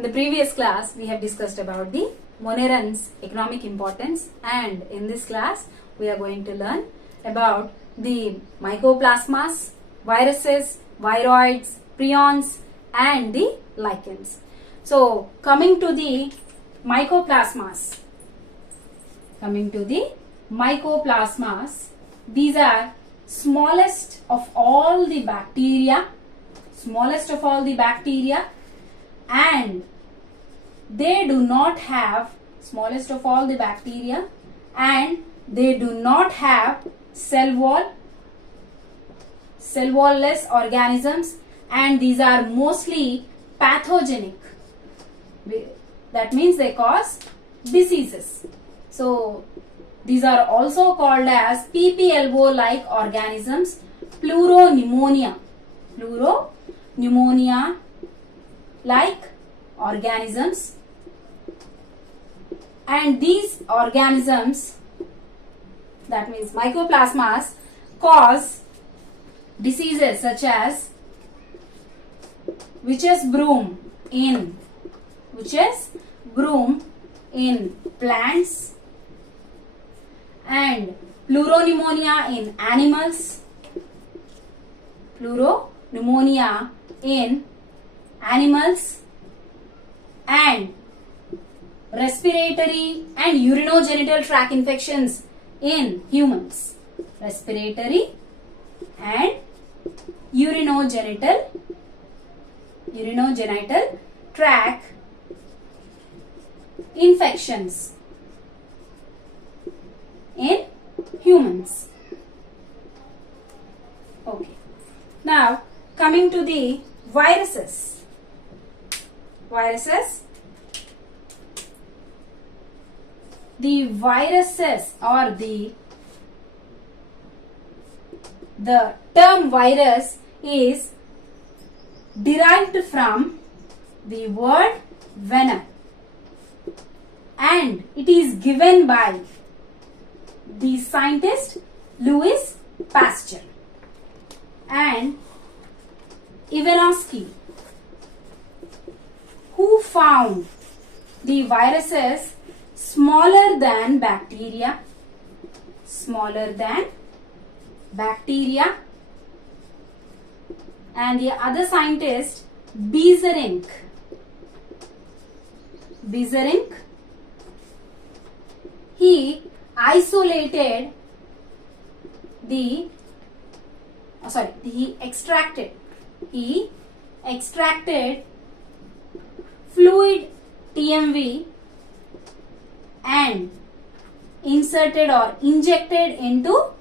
In the previous class, we have discussed about the monerans' economic importance, and in this class, we are going to learn about the mycoplasmas, viruses, viroids, prions, and the lichens. So, coming to the mycoplasmas, these are smallest of all the bacteria, and they do not have cell wall-less organisms, and these are mostly pathogenic. That means they cause diseases. So these are also called as PPLO-like organisms, pneumonia-like organisms, and these organisms, that means mycoplasmas, cause diseases such as witch's broom in plants, and pleuropneumonia in animals, and respiratory and urinogenital tract infections in humans. Respiratory and urinogenital tract infections in humans. Okay. Now, coming to the viruses. The viruses, or the term virus is derived from the word venom, and it is given by the scientist Louis Pasteur and Ivanovsky, who found the viruses smaller than bacteria, and the other scientist Beijerinck, he isolated he extracted fluid TMV and inserted or injected into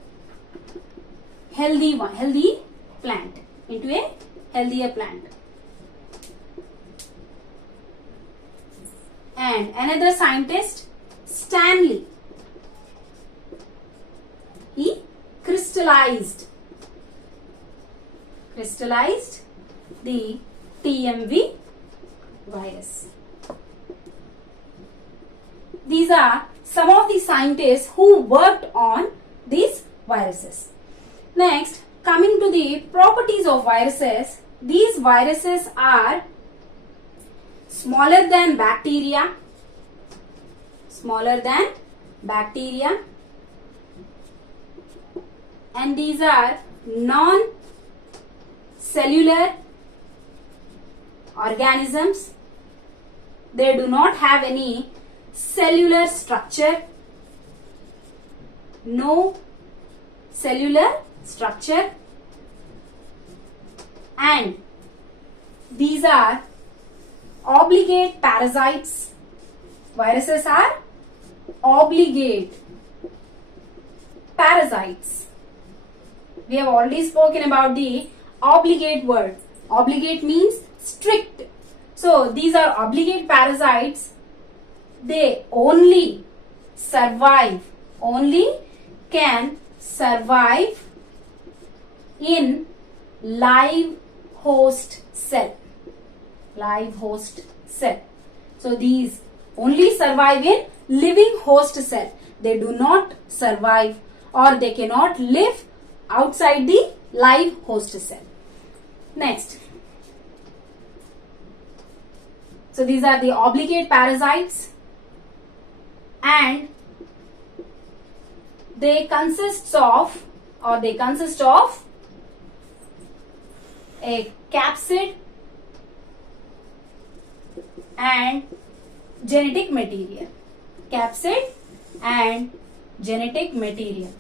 healthier plant. And another scientist, Stanley, he crystallized the TMV virus. These are some of the scientists who worked on these viruses. Next, coming to the properties of viruses, these viruses are smaller than bacteria, and these are non-cellular organisms. They do not have any cellular structure, and these are obligate parasites. Viruses are obligate parasites. We have already spoken about the obligate word. Obligate means strict. So these are obligate parasites. They can survive in live host cell. So these only survive in living host cell. They do not survive, or they cannot live outside the live host cell. Next. So these are the obligate parasites, and they consist of a capsid and genetic material. Capsid and genetic material.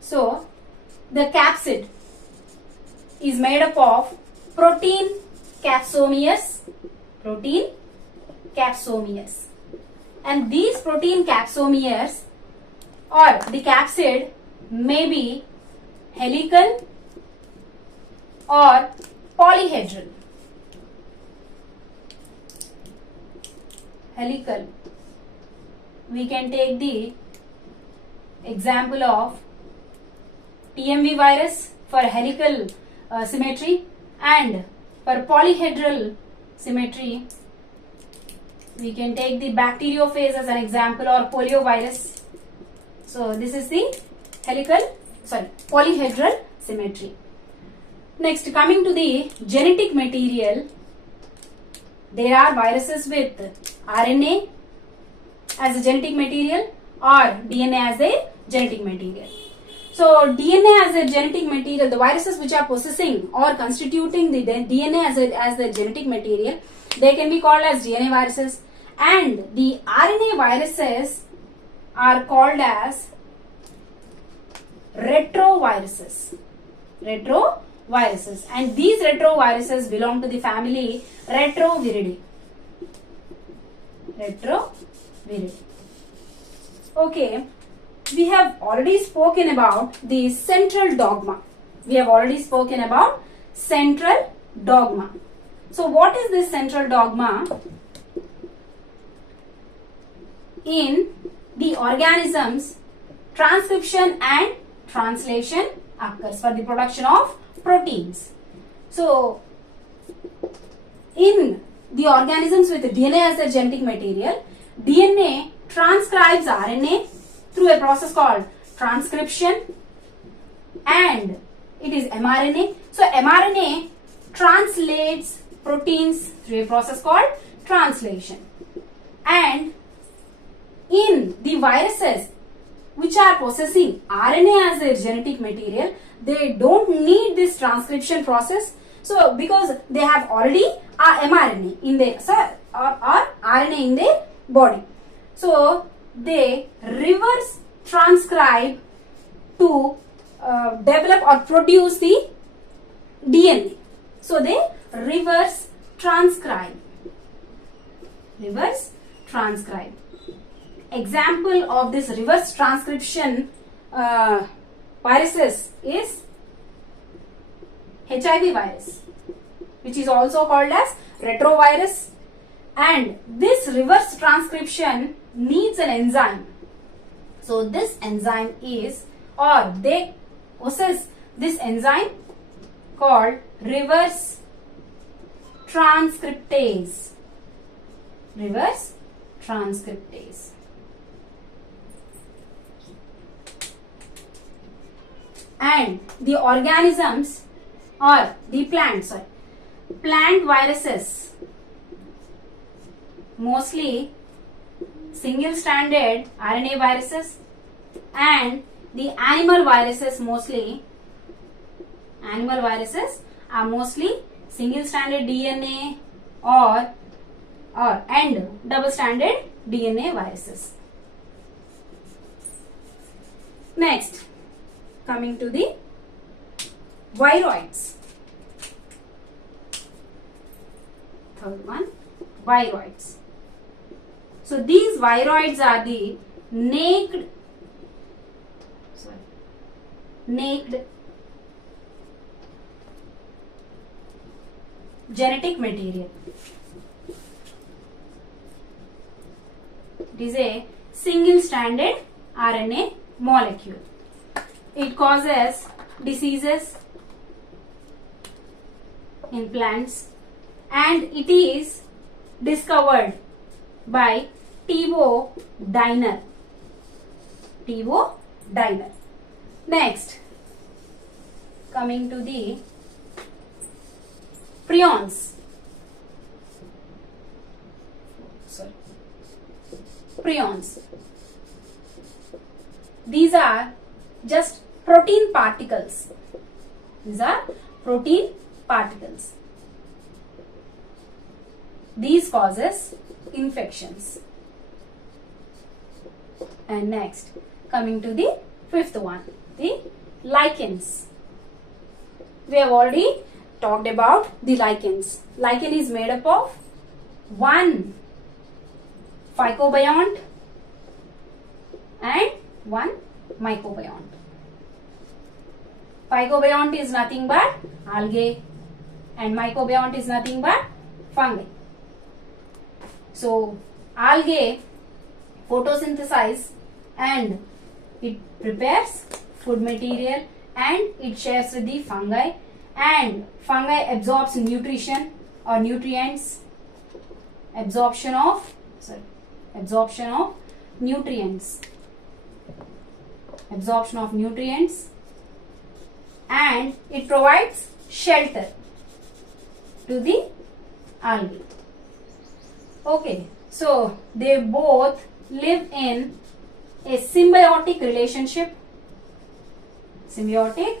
So the capsid is made up of protein capsomeres, and these protein capsomeres or the capsid may be helical or polyhedral. Helical. We can take the example of TMV virus for helical symmetry, and for polyhedral symmetry we can take the bacteriophage as an example, or poliovirus. So this is the polyhedral symmetry. Next, coming to the genetic material, there are viruses with RNA as a genetic material or DNA as a genetic material. So DNA as a genetic material, the viruses which are possessing or constituting the DNA as the genetic material, they can be called as DNA viruses, and the RNA viruses are called as retroviruses. And these retroviruses belong to the family Retroviridae. Okay, we have already spoken about the central dogma. So what is this central dogma? In the organisms, transcription and translation occurs for the production of proteins. So in the organisms with DNA as their genetic material, DNA transcribes RNA through a process called transcription, and it is mRNA. So mRNA translates proteins through a process called translation. And in the viruses which are possessing RNA as their genetic material, they don't need this transcription process. So because they have already mRNA in their or RNA in their body, so they reverse transcribe to develop or produce the DNA. So they reverse transcribe. Example of this reverse transcription viruses is HIV virus, which is also called as retrovirus, and this reverse transcription needs an enzyme. So this enzyme is, or they possess this enzyme called reverse transcriptase. And the organisms or the plant viruses, mostly single-stranded RNA viruses, and the animal viruses are mostly single-stranded DNA and double-stranded DNA viruses. Next, coming to the viroids. Third one, viroids. So these viroids are the naked genetic material. It is a single-stranded RNA molecule. It causes diseases in plants, and it is discovered by Tivo Diner. Next, coming to the prions. prions. These are just protein particles. These are protein particles. These causes infections. And next, coming to the fifth one, the lichens. We have already talked about the lichens. Lichen is made up of one phycobiont and one mycobiont. Phycobiont is nothing but algae and mycobiont is nothing but fungi. So algae photosynthesize and it prepares food material and it shares with the fungi, and fungi absorbs nutrition or nutrients, absorption of nutrients, and it provides shelter to the algae. Okay, so they both live in a symbiotic relationship. Symbiotic